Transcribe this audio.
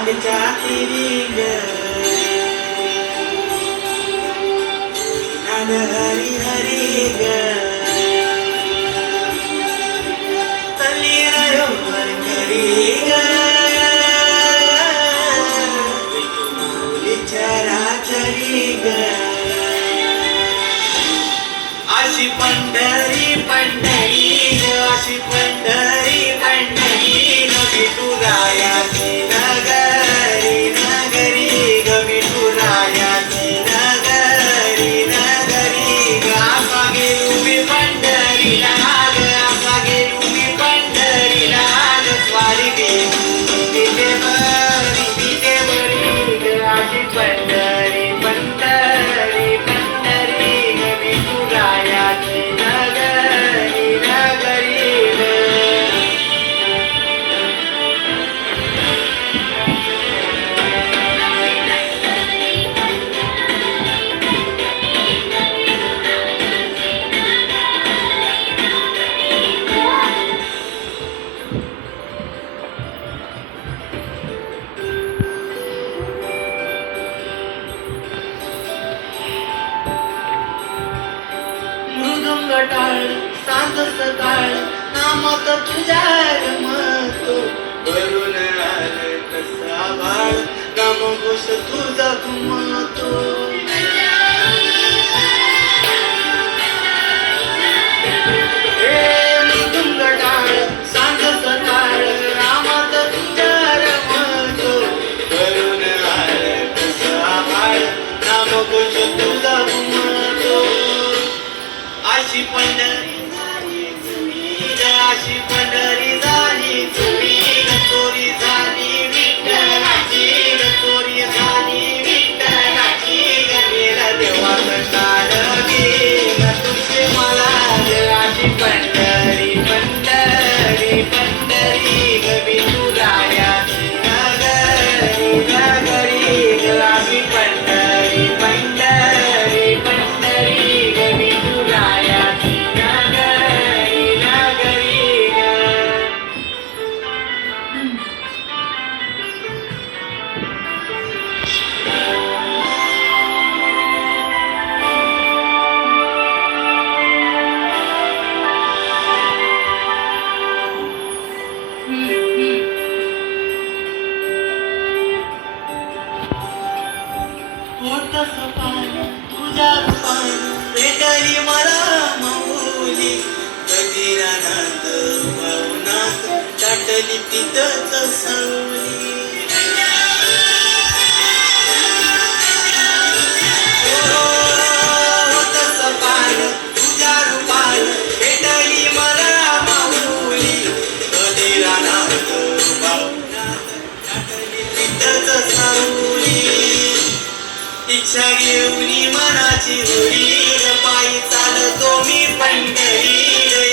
चांदच्या तिरी ग नाद हरी हरी ग तली रयो करी ग चराचरी ग अशी पंढरी पंढरी ग अशी पंढरी पंढरी न विठुरायाची नगरी नगरी ग विठुरायाची नगरी नगरी ग आसा गेलू मी पंढरीला ग आसा गेलू मी पंढरीला ग स्वारी गेलू तिथे बरी ग अशी पंढरी पंढरी पंढरी ग विठुरायाची नगरी नगरी ग मृदुंग टाळ सांज सकाळ नामात तुझ्या रमतो भरून आलं कसा बाळ रामघोष तुझा घुमतो मृदुंग टाळ सांज सकाळ रामात तुझ्या रमतो भरून आलं कसा बाळ रामघोष तुझा घुमतो अशी पंढरी झाली तुम्ही अशी पंढरी झाली तुम्ही चोरी झाली विठ्ठलाची चोरी झाली विठ्ठलाची गेला देवाचं काळ गेला तुझे मला अशी पंढरी पंढरी पंढरी ग विठुरायाची नगरी नगरी ग अशी पंढरी पंढरी पंढरी ग विठुरायाची नगरी नगरी ग पोटचं पाणी तुझ्या रूपाने भेटली मला माऊली कधी रानात भावनात दाटली तिथंच सावली पोटचं पाणी तुझ्या रूपाने भेटली मला माऊली कधी रानात भावनात दाटली तिथंच सावली इच्छा घेऊन मनाची होईल पायी चालतो मी पंढरी